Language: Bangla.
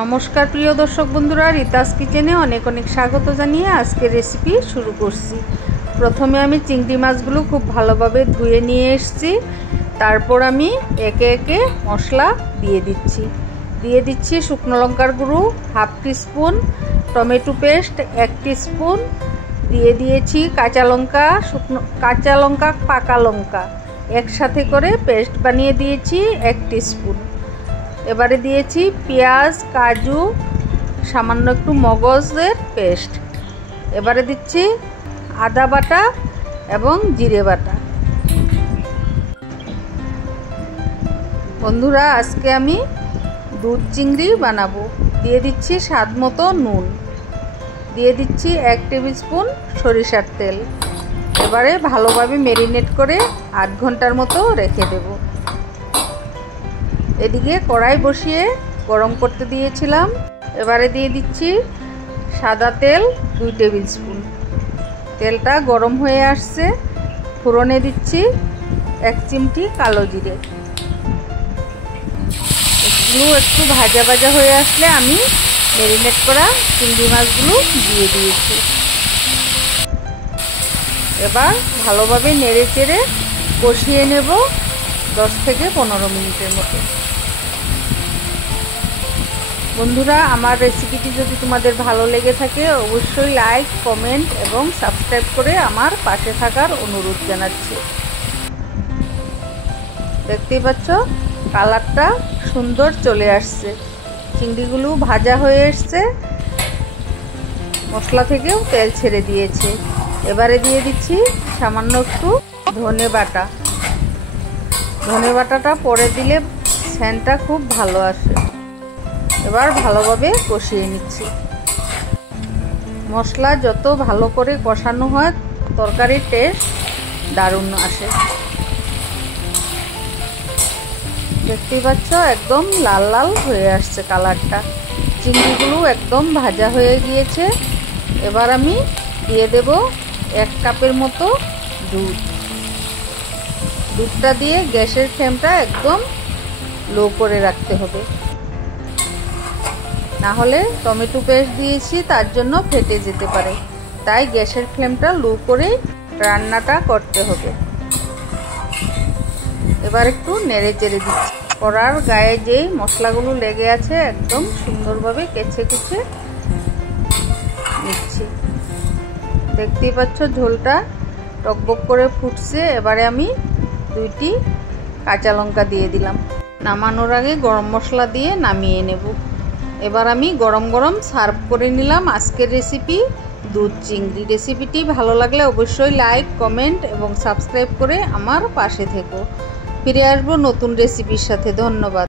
নমস্কার প্রিয় দর্শক বন্ধুরা, রিতাস কিচেনে অনেক অনেক স্বাগত জানিয়ে আজকের রেসিপি শুরু করছি। প্রথমে আমি চিংড়ি মাছগুলো খুব ভালোভাবে ধুয়ে নিয়ে এসেছি। তারপর আমি একে একে মশলা দিয়ে দিচ্ছি শুকনো লঙ্কার গুঁড়ো half teaspoon, tomato paste 1 teaspoon, দিয়ে দিয়েছি কাঁচা লঙ্কা পাকা লঙ্কা একসাথে করে পেস্ট বানিয়ে দিয়েছি 1 টিস্পুন। এবারে দিয়েছি পেঁয়াজ, কাজু, সামান্য একটু মগজের পেস্ট। এবারে দিচ্ছি আদা বাটা এবং জিরে বাটা। বন্ধুরা, আজকে আমি দুধ চিংড়ি বানাবো। দিয়ে দিচ্ছি স্বাদ মতো নুন, দিয়ে দিচ্ছি 1 টেবিল স্পুন সরিষার তেল। এবারে ভালোভাবে ম্যারিনেট করে 8 ঘন্টার মতো রেখে দেব। এদিকে কড়াই বসিয়ে গরম করতে দিয়েছিলাম। এবারে দিয়ে দিচ্ছি সাদা তেল 2 টেবিল স্পুন। তেলটা গরম হয়ে আসছে, ফোড়নে দিচ্ছি 1 চিমটি কালো জিরে। এগুলো একটু ভাজা ভাজা হয়ে আসলে আমি ম্যারিনেট করা চিংড়ি মাছগুলো দিয়ে দিয়েছি। এবার ভালোভাবে নেড়ে চেড়ে কষিয়ে নেব 10 থেকে 15 মিনিটের মতো। বন্ধুরা, আমার রেসিপিটি যদি তোমাদের ভালো লেগে থাকে অবশ্যই লাইক, কমেন্ট এবং সাবস্ক্রাইব করে আমার পাশে থাকার অনুরোধ জানাচ্ছি। দেখতেই পাচ্ছ কালারটা সুন্দর চলে আসছে, চিংড়িগুলো ভাজা হয়ে এসছে, মশলা থেকেও তেল ছেড়ে দিয়েছে। এবারে দিয়ে দিচ্ছি সামান্য একটু ধনে বাটাটা পরে দিলে সেন্টটা খুব ভালো আসে। এবার ভালোভাবে কষিয়ে নিচ্ছি। মশলা যত ভালো করে কষানো হয় তরকারির টেস্ট দারুণ আসে। দেখতেই পাচ্ছ একদম লাল লাল হয়ে আসছে কালারটা, চিংড়িগুলো একদম ভাজা হয়ে গিয়েছে। এবার আমি দিয়ে দেব 1 কাপের মতো দুধটা দিয়ে গ্যাসের ফ্লেমটা একদম লো করে রাখতে হবে, না হলে টমেটো পেস্ট দিয়েছি তার জন্য ফেটে যেতে পারে। তাই গ্যাসের ফ্লেমটা লো করে রান্নাটা করতে হবে। এবার একটু নেড়ে চেড়ে দিচ্ছি। কড়ার গায়ে যেই মশলাগুলো লেগে আছে একদম সুন্দরভাবে কেচে নিচ্ছি। দেখতেই পাচ্ছ ঝোলটা টকবক করে ফুটছে। এবারে আমি 2টি কাঁচা লঙ্কা দিয়ে দিলাম। নামানোর আগে গরম মশলা দিয়ে নামিয়ে নেব। এবার আমি গরম গরম সার্ভ করে নিলাম আজকের রেসিপি দুধ চিংড়ি। রেসিপিটি ভালো লাগলে অবশ্যই লাইক, কমেন্ট এবং সাবস্ক্রাইব করে আমার পাশে থেকো। ফিরে আসবো নতুন রেসিপির সাথে। ধন্যবাদ।